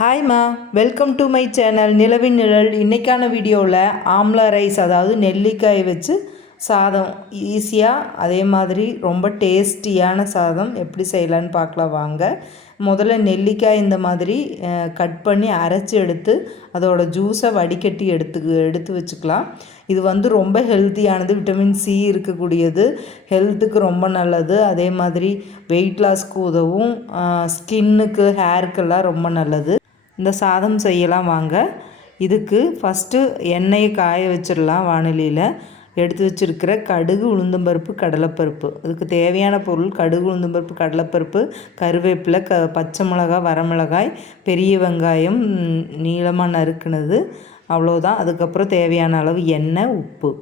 Hi மா, welcome to my channel நிலவின் நிழல். இன்றைக்கான வீடியோவில் ஆம்லா ரைஸ், அதாவது நெல்லிக்காய் வச்சு சாதம் ஈஸியாக அதே மாதிரி ரொம்ப டேஸ்டியான சாதம் எப்படி செய்யலான்னு பார்க்கலாம் வாங்க. முதல்ல நெல்லிக்காய் இந்த மாதிரி கட் பண்ணி அரைச்சி எடுத்து அதோட ஜூஸை வடிகட்டி எடுத்து வச்சுக்கலாம். இது ரொம்ப ஹெல்த்தியானது, விட்டமின் சி இருக்கக்கூடியது, ஹெல்த்துக்கு ரொம்ப நல்லது. அதே மாதிரி வெயிட் லாஸ்க்கு உதவும், ஸ்கின்னுக்கு ஹேருக்கெல்லாம் ரொம்ப நல்லது. இந்த சாதம் செய்யலாம் வாங்க. இதுக்கு ஃபஸ்ட்டு எண்ணெயை காய வச்சிடலாம். வாணலியில் எடுத்து வச்சுருக்கிற கடுகு, உளுந்தம்பருப்பு, கடலைப்பருப்பு, இதுக்கு தேவையான பொருள் கடுகு, உளுந்தம்பருப்பு, கடலைப்பருப்பு, கருவேப்பிலை, பச்சை மிளகாய், வரமிளகாய், பெரிய வெங்காயம் நீளமாக நறுக்குனது, அவ்வளோதான். அதுக்கப்புறம் தேவையான அளவு எண்ணெய், உப்பு.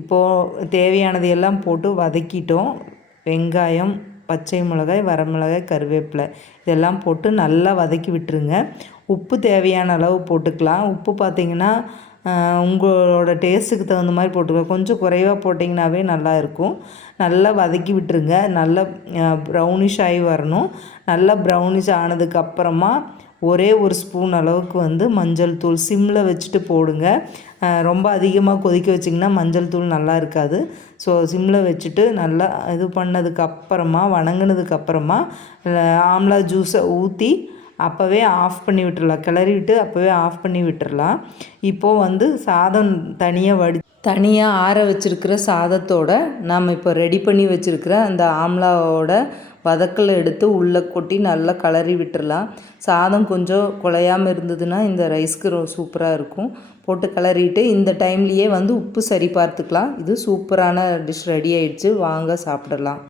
இப்போது தேவையானது எல்லாம் போட்டு வதக்கிட்டோம். வெங்காயம், பச்சை மிளகாய், வரமிளகாய், கருவேப்பிலை இதெல்லாம் போட்டு நல்லா வதக்கி விட்டுருங்க. உப்பு தேவையான அளவு போட்டுக்கலாம். உப்பு பார்த்திங்கன்னா உங்களோட டேஸ்ட்டுக்கு தகுந்த மாதிரி போட்டுக்கலாம். கொஞ்சம் குறைவாக போட்டிங்கனாவே நல்லா இருக்கும். நல்லா வதக்கி விட்டுருங்க. நல்லா ப்ரௌனிஷ் ஆகி வரணும். நல்லா ப்ரௌனிஷ் ஆனதுக்கப்புறமா ஒரே ஒரு ஸ்பூன் அளவுக்கு மஞ்சள் தூள் சிம்மில் வச்சுட்டு போடுங்க. ரொம்ப அதிகமாக கொதிக்க வச்சிங்கன்னா மஞ்சள் தூள் நல்லா இருக்காது. ஸோ சிம்மில் வச்சுட்டு நல்லா இது பண்ணதுக்கப்புறமா, வணங்கினதுக்கப்புறமா ஆம்லா ஜூஸை ஊற்றி அப்போவே ஆஃப் பண்ணி விட்டுடலாம். கிளறி விட்டு அப்போவே ஆஃப் பண்ணி விட்டுடலாம். இப்போது சாதம் தனியாக ஆற வச்சுருக்கிற சாதத்தோடு நாம் இப்போ ரெடி பண்ணி வச்சுருக்கிற அந்த ஆம்லாவோட வதக்கலை எடுத்து உள்ளே கொட்டி நல்லா கிளறி விட்டுடலாம். சாதம் கொஞ்சம் குழையாமல் இருந்ததுன்னா இந்த ரைஸ்க்கு சூப்பராக இருக்கும். போட்டு கிளறிட்டு இந்த டைம்லேயே உப்பு சரி பார்த்துக்கலாம். இது சூப்பரான டிஷ் ரெடி ஆயிடுச்சு. வாங்க சாப்பிடலாம்.